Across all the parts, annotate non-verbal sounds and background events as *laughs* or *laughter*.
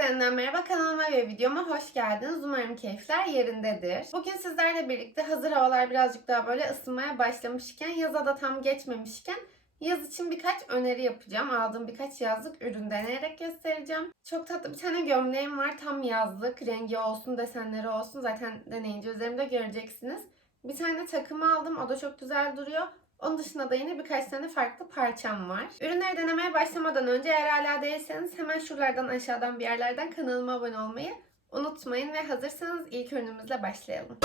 Herkese yeniden merhaba kanalıma ve videoma hoş geldiniz. Umarım keyifler yerindedir. Bugün sizlerle birlikte hazır havalar birazcık daha böyle ısınmaya başlamışken, yaza da tam geçmemişken yaz için birkaç öneri yapacağım. Aldığım birkaç yazlık ürün deneyerek göstereceğim. Çok tatlı bir tane gömleğim var. Tam yazlık. Rengi olsun, desenleri olsun. Zaten deneyince üzerimde göreceksiniz. Bir tane takımı aldım. O da çok güzel duruyor. Onun dışında da yine birkaç tane farklı parçam var. Ürünleri denemeye başlamadan önce eğer hala değilseniz hemen şuralardan aşağıdan bir yerlerden kanalıma abone olmayı unutmayın ve hazırsanız ilk ürünümüzle başlayalım.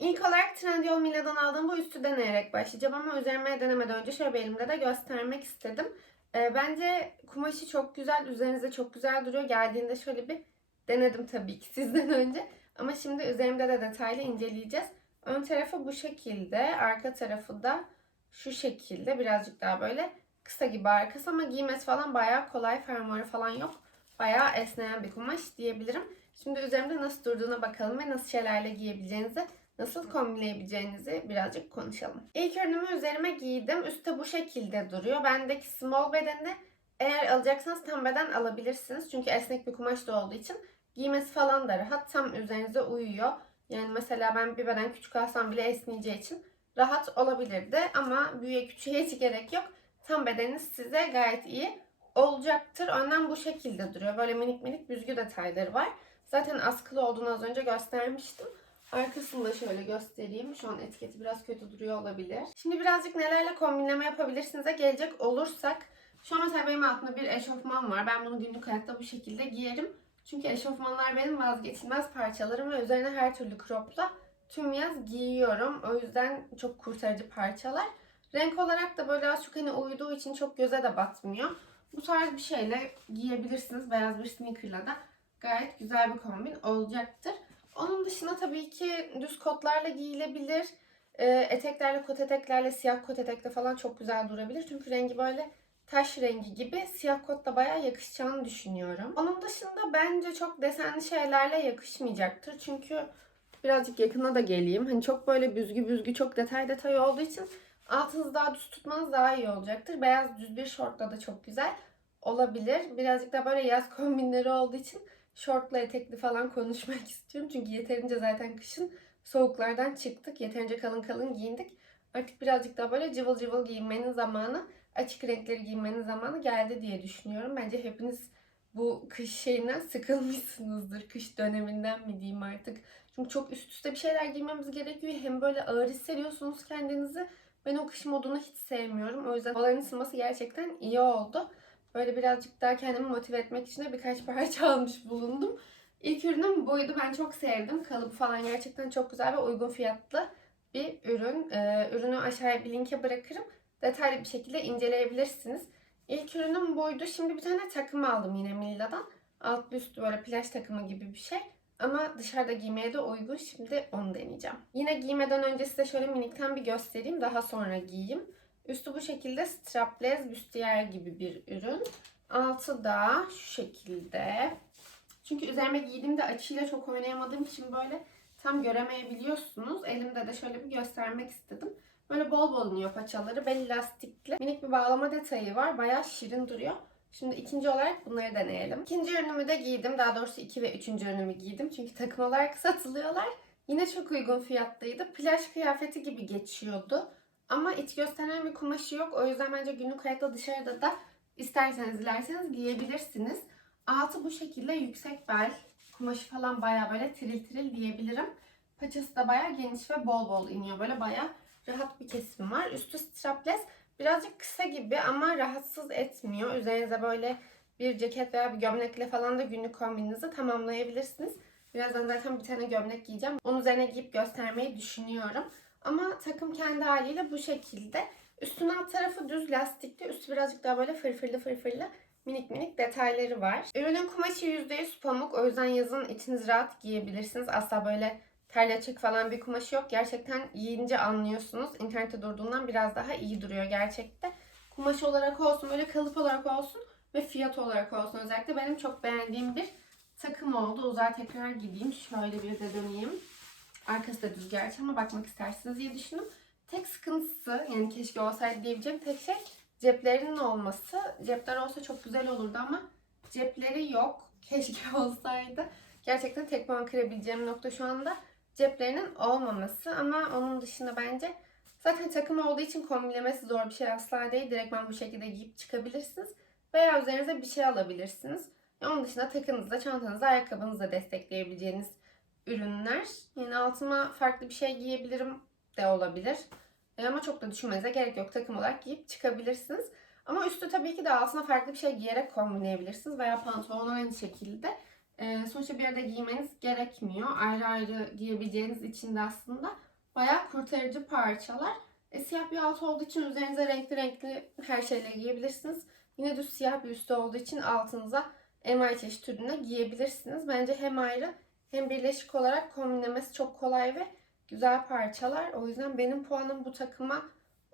İlk olarak Trendyol Mila'dan aldığım bu üstü deneyerek başlayacağım ama üzerime denemeden önce şöyle bir elimde de göstermek istedim. Ee, bence kumaşı çok güzel, üzerinize çok güzel duruyor. Geldiğinde şöyle bir denedim tabii ki *laughs* sizden önce. Ama şimdi üzerimde de detaylı inceleyeceğiz. Ön tarafı bu şekilde, arka tarafı da şu şekilde. Birazcık daha böyle kısa gibi arkası ama giymesi falan bayağı kolay. Fermuarı falan yok. Bayağı esneyen bir kumaş diyebilirim. Şimdi üzerimde nasıl durduğuna bakalım ve nasıl şeylerle giyebileceğinizi, nasıl kombinleyebileceğinizi birazcık konuşalım. İlk ürünümü üzerime giydim. Üstte bu şekilde duruyor. Bendeki small bedeni eğer alacaksanız tam beden alabilirsiniz. Çünkü esnek bir kumaş da olduğu için giymesi falan da rahat. Tam üzerinize uyuyor. Yani mesela ben bir beden küçük alsam bile esneyeceği için rahat olabilirdi. Ama büyüye küçüğe hiç gerek yok. Tam bedeniniz size gayet iyi olacaktır. Önden bu şekilde duruyor. Böyle minik minik büzgü detayları var. Zaten askılı olduğunu az önce göstermiştim. Arkasını da şöyle göstereyim. Şu an etiketi biraz kötü duruyor olabilir. Şimdi birazcık nelerle kombinleme yapabilirsinize gelecek olursak. Şu an mesela benim altımda bir eşofman var. Ben bunu günlük hayatta bu şekilde giyerim. Çünkü eşofmanlar benim vazgeçilmez parçalarım ve üzerine her türlü cropla tüm yaz giyiyorum. O yüzden çok kurtarıcı parçalar. Renk olarak da böyle az çok hani uyuduğu için çok göze de batmıyor. Bu tarz bir şeyle giyebilirsiniz. Beyaz bir sneakerla da gayet güzel bir kombin olacaktır. Onun dışında tabii ki düz kotlarla giyilebilir. Ee, eteklerle, kot eteklerle, siyah kot etekle falan çok güzel durabilir. Çünkü rengi böyle taş rengi gibi siyah kotla bayağı yakışacağını düşünüyorum. Onun dışında bence çok desenli şeylerle yakışmayacaktır. Çünkü birazcık yakına da geleyim. Hani çok böyle büzgü büzgü çok detay detay olduğu için altınızı daha düz tutmanız daha iyi olacaktır. Beyaz düz bir şortla da çok güzel olabilir. Birazcık da böyle yaz *laughs* kombinleri olduğu için şortla etekli falan konuşmak istiyorum. Çünkü yeterince zaten kışın soğuklardan çıktık. Yeterince kalın kalın giyindik. Artık birazcık daha böyle cıvıl cıvıl giyinmenin zamanı, açık renkleri giyinmenin zamanı geldi diye düşünüyorum. Bence hepiniz bu kış şeyinden *laughs* sıkılmışsınızdır. Kış döneminden mi diyeyim artık. Çünkü çok üst üste bir şeyler giymemiz gerekiyor. Hem böyle ağır hissediyorsunuz kendinizi. Ben o kış modunu hiç sevmiyorum. O yüzden havaların ısınması gerçekten iyi oldu. Böyle birazcık daha kendimi motive etmek için de birkaç *laughs* parça almış bulundum. İlk ürünüm buydu. Ben çok sevdim. Kalıbı falan gerçekten çok güzel ve uygun fiyatlı bir ürün. Ee, ürünü aşağıya bir linke bırakırım. Detaylı bir şekilde inceleyebilirsiniz. İlk ürünüm buydu. Şimdi bir tane takım aldım yine Milla'dan. Altlı üstü böyle plaj takımı gibi bir şey. Ama dışarıda giymeye de uygun. Şimdi onu deneyeceğim. Yine giymeden önce size şöyle minikten bir göstereyim. Daha sonra giyeyim. Üstü bu şekilde strapless bustier gibi bir ürün. Altı da şu şekilde. Çünkü üzerime giydiğimde açıyla çok oynayamadığım için böyle tam göremeyebiliyorsunuz. Elimde de şöyle bir göstermek istedim. Böyle bol bol iniyor paçaları. Bel lastikli. Minik bir bağlama detayı var. Bayağı şirin duruyor. Şimdi ikinci olarak bunları deneyelim. İkinci ürünümü de giydim. Daha doğrusu iki ve üçüncü ürünümü giydim. Çünkü takım olarak *laughs* satılıyorlar. Yine çok uygun fiyatlıydı. Plaj kıyafeti gibi geçiyordu. Ama iç gösteren bir kumaşı yok. O yüzden bence günlük hayatta dışarıda da isterseniz dilerseniz giyebilirsiniz. Altı bu şekilde yüksek bel. Kumaşı falan baya böyle tiril tiril diyebilirim. Paçası da baya geniş ve bol bol iniyor. Böyle baya rahat bir kesim var. Üstü strapless. Birazcık kısa gibi ama rahatsız etmiyor. Üzerinize böyle bir ceket veya bir gömlekle falan da günlük kombininizi tamamlayabilirsiniz. Birazdan zaten bir tane gömlek giyeceğim. Onun üzerine giyip göstermeyi düşünüyorum. Ama takım kendi haliyle bu şekilde. Üstün alt tarafı düz lastikli. Üstü birazcık daha böyle fırfırlı fırfırlı minik minik detayları var. Ürünün kumaşı %100 pamuk. O yüzden yazın içiniz rahat giyebilirsiniz. Asla böyle terleçik falan bir kumaşı yok. Gerçekten yiyince anlıyorsunuz. İnternette durduğundan biraz daha iyi duruyor gerçekte. Kumaş olarak olsun, böyle kalıp olarak olsun ve fiyat olarak olsun. Özellikle benim çok beğendiğim bir takım oldu. Uzağa tekrar gideyim. Şöyle bir de döneyim. Arkası da düz gerçi ama bakmak istersiniz diye düşündüm. Tek sıkıntısı yani keşke olsaydı diyebileceğim tek şey ceplerinin olması. Cepler olsa çok güzel olurdu ama cepleri yok. *laughs* Keşke olsaydı. Gerçekten tek puan kırabileceğim nokta şu anda ceplerinin olmaması. Ama onun dışında bence zaten takım olduğu için kombinlemesi zor bir şey asla değil. Direkt ben bu şekilde giyip çıkabilirsiniz. Veya üzerinize bir şey alabilirsiniz. E, Onun dışında takınızda, çantanızda, ayakkabınızda destekleyebileceğiniz ürünler. Yani altıma farklı bir şey giyebilirim de olabilir. E, Ama çok da düşünmenize gerek yok. Takım olarak giyip çıkabilirsiniz. Ama üstü tabii ki de altına farklı bir şey giyerek kombinleyebilirsiniz. Veya pantolon aynı şekilde. E, sonuçta bir yerde giymeniz gerekmiyor. Ayrı ayrı giyebileceğiniz için de aslında bayağı kurtarıcı parçalar. E, siyah bir alt olduğu için üzerinize renkli renkli her şeyle giyebilirsiniz. Yine düz siyah bir üstü olduğu için altınıza envai çeşit ürüne giyebilirsiniz. Bence hem ayrı hem birleşik olarak kombinlemesi çok kolay ve güzel parçalar. O yüzden benim puanım bu takıma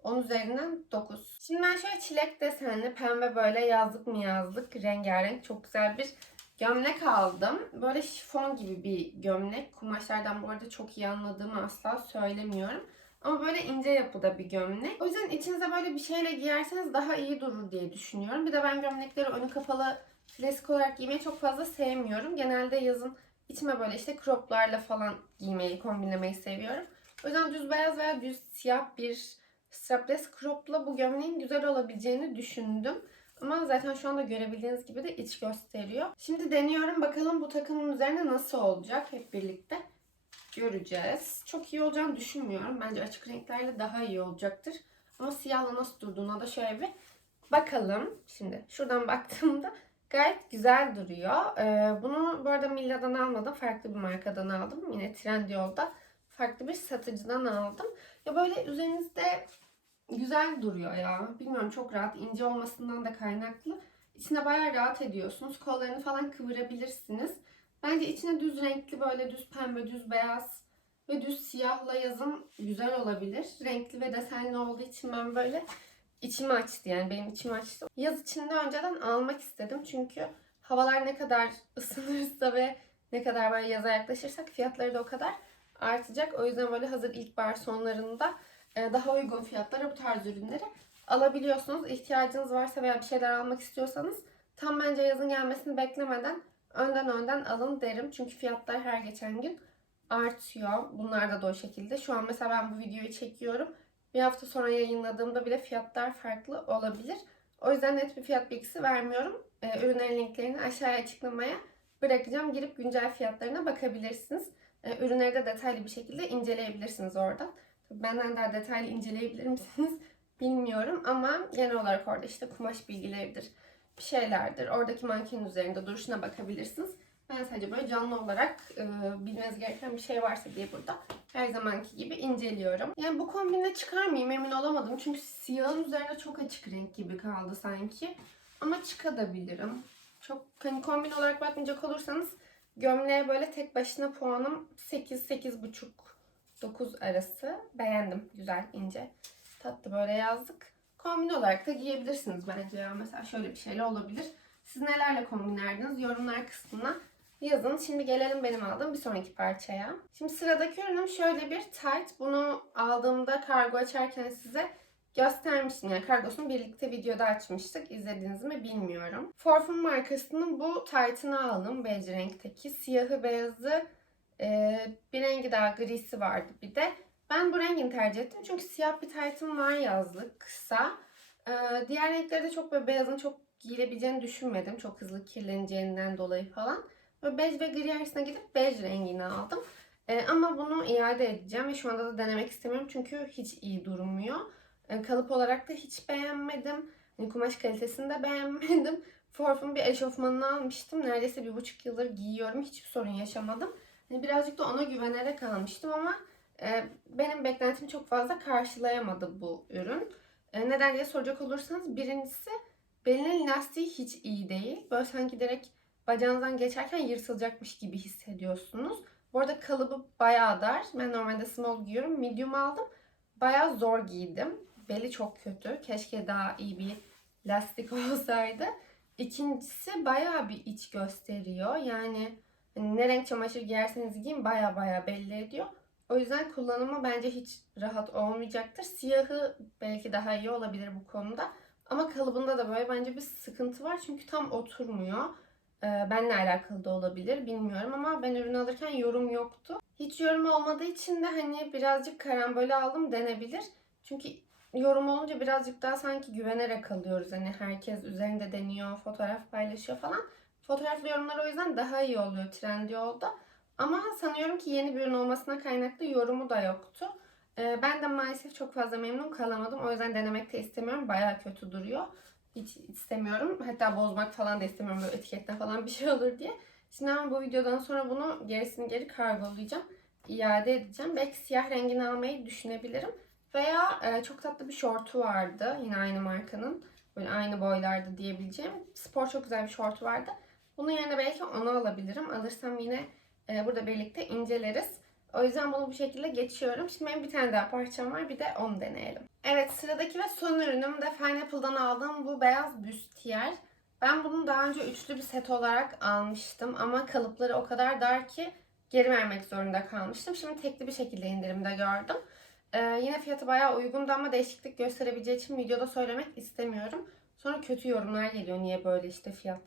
10 üzerinden 9. Şimdi ben şöyle çilek desenli pembe böyle yazlık mı yazlık rengarenk çok güzel bir gömlek aldım. Böyle şifon gibi bir gömlek. Kumaşlardan bu arada çok iyi anladığımı asla söylemiyorum. Ama böyle ince yapıda bir gömlek. O yüzden içinize böyle bir şeyle giyerseniz daha iyi durur diye düşünüyorum. Bir de ben gömlekleri önü kapalı klasik olarak giymeyi çok fazla sevmiyorum. Genelde yazın içime böyle işte croplarla falan giymeyi, kombinlemeyi seviyorum. O yüzden düz beyaz veya düz siyah bir strapless cropla bu gömleğin güzel olabileceğini düşündüm. Ama zaten şu anda görebildiğiniz gibi de iç gösteriyor. Şimdi deniyorum bakalım bu takımın üzerine nasıl olacak hep birlikte göreceğiz. Çok iyi olacağını düşünmüyorum. Bence açık renklerle daha iyi olacaktır. Ama siyahla nasıl durduğuna da şöyle bir bakalım. Şimdi şuradan *laughs* baktığımda gayet güzel duruyor. Ee, bunu bu arada Milla'dan almadım. Farklı bir markadan aldım. Yine Trendyol'da farklı bir satıcıdan aldım. Ya böyle üzerinizde güzel duruyor ya. Bilmiyorum çok rahat. ince olmasından da kaynaklı. İçine bayağı rahat ediyorsunuz. Kollarını falan kıvırabilirsiniz. Bence içine düz renkli böyle düz pembe, düz beyaz ve düz siyahla yazın güzel olabilir. Renkli ve desenli olduğu için ben böyle içimi açtı yani benim içimi açtı. Yaz içinde önceden almak istedim çünkü havalar ne kadar ısınırsa ve ne kadar böyle yaza yaklaşırsak fiyatları da o kadar artacak. O yüzden böyle hazır ilkbahar sonlarında daha uygun fiyatlara bu tarz ürünleri alabiliyorsunuz. İhtiyacınız varsa veya bir şeyler almak istiyorsanız tam bence yazın gelmesini beklemeden önden önden alın derim. Çünkü fiyatlar her geçen gün artıyor. Bunlar da o şekilde. Şu an mesela ben bu videoyu çekiyorum. Bir hafta sonra yayınladığımda bile fiyatlar farklı olabilir. O yüzden net bir fiyat bilgisi vermiyorum. Ee, ürünlerin linklerini aşağıya açıklamaya bırakacağım. Girip güncel fiyatlarına bakabilirsiniz. Ee, ürünleri de detaylı bir şekilde inceleyebilirsiniz oradan. Benden daha detaylı inceleyebilir misiniz *laughs* bilmiyorum ama genel olarak orada işte kumaş bilgileridir, bir şeylerdir. Oradaki mankenin üzerinde duruşuna bakabilirsiniz. Ben sadece böyle canlı olarak e, bilmeniz gereken bir şey varsa diye burada her zamanki gibi inceliyorum. Yani bu kombinle çıkar mıyım emin olamadım. Çünkü siyahın üzerine çok açık renk gibi kaldı sanki. Ama çıkabilirim. Çok hani kombin olarak bakmayacak olursanız gömleğe böyle tek başına puanım 8 8,5 9 arası. Beğendim. Güzel, ince. Tatlı böyle yazdık. Kombin olarak da giyebilirsiniz bence ya. Mesela şöyle bir şeyle olabilir. Siz nelerle kombinlerdiniz? Yorumlar kısmına yazın. Şimdi gelelim benim aldığım bir sonraki parçaya. Şimdi sıradaki ürünüm şöyle bir tight. Bunu aldığımda kargo açarken size göstermiştim. Yani kargosunu birlikte videoda açmıştık. İzlediniz mi bilmiyorum. Forfun markasının bu tight'ını aldım. Bej renkteki. Siyahı, beyazı, ee, bir rengi daha grisi vardı bir de. Ben bu rengini tercih ettim. Çünkü siyah bir taytım var yazlık, kısa. Ee, diğer renkleri de çok böyle beyazın çok giyilebileceğini düşünmedim. Çok hızlı kirleneceğinden dolayı falan. Böyle bej ve gri arasına gidip bej rengini aldım. Ee, ama bunu iade edeceğim ve şu anda da denemek istemiyorum. Çünkü hiç iyi durmuyor. Ee, kalıp olarak da hiç beğenmedim. Hani kumaş kalitesini de *laughs* beğenmedim. Forf'un bir eşofmanını almıştım. Neredeyse bir buçuk yıldır giyiyorum. Hiçbir sorun yaşamadım. Hani birazcık da ona güvenerek almıştım ama e, benim beklentimi çok fazla karşılayamadı bu ürün. E, neden diye soracak olursanız birincisi belinin lastiği hiç iyi değil. Böyle sanki direkt bacağınızdan geçerken yırtılacakmış gibi hissediyorsunuz. Bu arada kalıbı bayağı dar. Ben normalde small giyiyorum. Medium aldım. Bayağı zor giydim. Beli çok kötü. Keşke daha iyi bir lastik *laughs* olsaydı. İkincisi bayağı bir iç gösteriyor. Yani ne renk çamaşır giyerseniz giyin baya baya belli ediyor. O yüzden kullanımı bence hiç rahat olmayacaktır. Siyahı belki daha iyi olabilir bu konuda. Ama kalıbında da böyle bence bir sıkıntı var. Çünkü tam oturmuyor. Ee, benle alakalı da olabilir bilmiyorum ama ben ürünü alırken yorum yoktu. Hiç yorum olmadığı için de hani birazcık karambole aldım denebilir. Çünkü yorum olunca birazcık daha sanki güvenerek alıyoruz. Hani herkes üzerinde deniyor, fotoğraf paylaşıyor falan. Fotoğraflı yorumlar o yüzden daha iyi oluyor Trendyol'da. Ama sanıyorum ki yeni bir ürün olmasına kaynaklı yorumu da yoktu. Ee, ben de maalesef çok fazla memnun kalamadım. O yüzden denemek de istemiyorum. Bayağı kötü duruyor. Hiç istemiyorum. Hatta bozmak falan da istemiyorum. Böyle etikette falan bir şey olur diye. Şimdi ama bu videodan sonra bunu gerisini geri kargolayacağım. İade edeceğim. Belki siyah rengini almayı düşünebilirim. Veya e, çok tatlı bir şortu vardı. Yine aynı markanın. Böyle aynı boylarda diyebileceğim. Spor çok güzel bir şortu vardı. Bunun yerine belki onu alabilirim. Alırsam yine e, burada birlikte inceleriz. O yüzden bunu bu şekilde geçiyorum. Şimdi benim bir tane daha parçam var. Bir de onu deneyelim. Evet sıradaki ve son ürünüm de Pineapple'dan aldığım bu beyaz büstiyer. Ben bunu daha önce üçlü bir set olarak almıştım. Ama kalıpları o kadar dar ki geri vermek zorunda kalmıştım. Şimdi tekli bir şekilde indirimde gördüm. Ee, yine fiyatı bayağı uygundu ama değişiklik gösterebileceği için videoda söylemek istemiyorum. Sonra kötü yorumlar geliyor. Niye böyle işte fiyat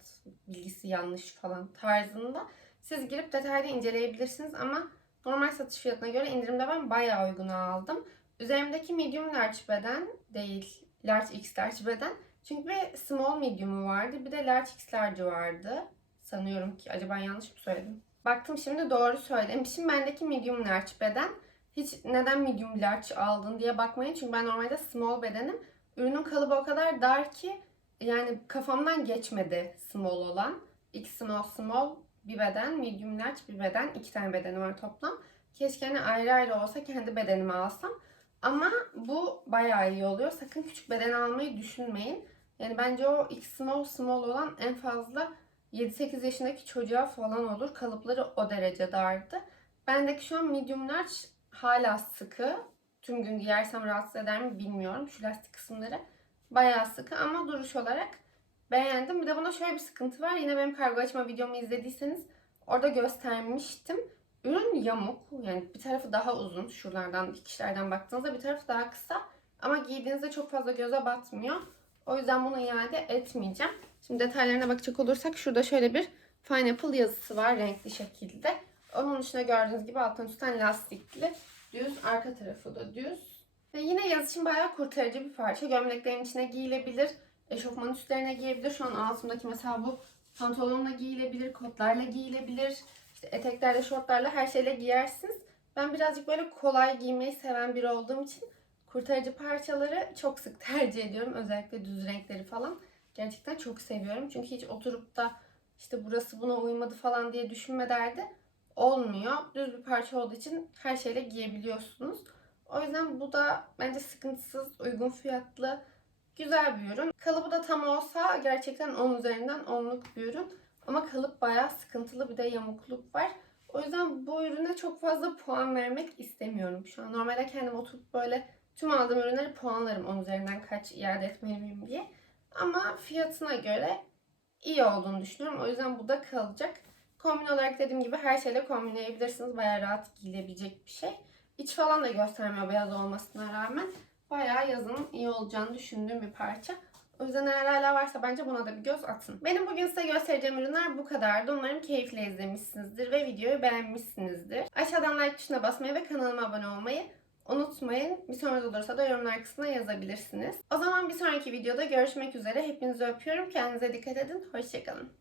bilgisi yanlış falan tarzında. Siz girip detaylı inceleyebilirsiniz ama normal satış fiyatına göre indirimde ben bayağı uyguna aldım. Üzerimdeki medium large beden değil, large x large beden. Çünkü bir small medium'u vardı, bir de large x large'ı vardı. Sanıyorum ki acaba yanlış mı söyledim? Baktım şimdi doğru söylemişim. Bendeki medium large beden. Hiç neden medium large aldın diye bakmayın. Çünkü ben normalde small bedenim. Ürünün kalıbı o kadar dar ki yani kafamdan geçmedi small olan. X small small bir beden, medium large bir beden. iki tane bedeni var toplam. Keşke hani ayrı ayrı olsa kendi bedenimi alsam. Ama bu bayağı iyi oluyor. Sakın küçük beden almayı düşünmeyin. Yani bence o X small small olan en fazla 7-8 yaşındaki çocuğa falan olur. Kalıpları o derece dardı. Bendeki şu an medium large hala sıkı. Tüm gün giyersem rahatsız eder mi bilmiyorum. Şu lastik kısımları bayağı sıkı ama duruş olarak beğendim. Bir de buna şöyle bir sıkıntı var. Yine benim kargo açma videomu izlediyseniz orada göstermiştim. Ürün yamuk. Yani bir tarafı daha uzun. Şuralardan, dikişlerden baktığınızda bir tarafı daha kısa. Ama giydiğinizde çok fazla göze batmıyor. O yüzden bunu iade etmeyeceğim. Şimdi detaylarına bakacak olursak şurada şöyle bir Pineapple yazısı var renkli şekilde. Onun dışında gördüğünüz gibi alttan üstten lastikli. Düz, arka tarafı da düz. Ve yine yaz için bayağı kurtarıcı bir parça. Gömleklerin içine giyilebilir. Eşofman üstlerine giyebilir. Şu an altımdaki mesela bu pantolonla giyilebilir, kotlarla giyilebilir. İşte eteklerle, şortlarla her şeyle giyersiniz. Ben birazcık böyle kolay giymeyi seven biri olduğum için kurtarıcı parçaları çok sık *laughs* tercih ediyorum. Özellikle düz renkleri falan. Gerçekten çok seviyorum. Çünkü hiç oturup da işte burası buna uymadı falan diye düşünme derdi olmuyor. Düz bir parça olduğu için her şeyle giyebiliyorsunuz. O yüzden bu da bence sıkıntısız, uygun fiyatlı, güzel bir ürün. Kalıbı da tam olsa gerçekten 10 üzerinden 10'luk bir ürün. Ama kalıp bayağı sıkıntılı bir de yamukluk var. O yüzden bu ürüne çok fazla puan vermek istemiyorum şu an. Normalde kendim oturup böyle tüm aldığım ürünleri puanlarım 10 üzerinden kaç iade etmeli miyim diye. Ama fiyatına göre iyi olduğunu düşünüyorum. O yüzden bu da kalacak. Kombin olarak dediğim gibi her şeyle kombinleyebilirsiniz. Bayağı rahat giyilebilecek bir şey. İç falan da göstermiyor beyaz olmasına rağmen. Bayağı yazın iyi olacağını düşündüğüm bir parça. O yüzden eğer hala varsa bence buna da bir göz atın. Benim bugün size göstereceğim ürünler bu kadardı. Umarım keyifle izlemişsinizdir ve videoyu beğenmişsinizdir. Aşağıdan like tuşuna basmayı ve kanalıma abone olmayı unutmayın. Bir sonraki olursa da yorumlar kısmına yazabilirsiniz. O zaman bir sonraki videoda görüşmek üzere. Hepinizi öpüyorum. Kendinize dikkat edin. Hoşçakalın.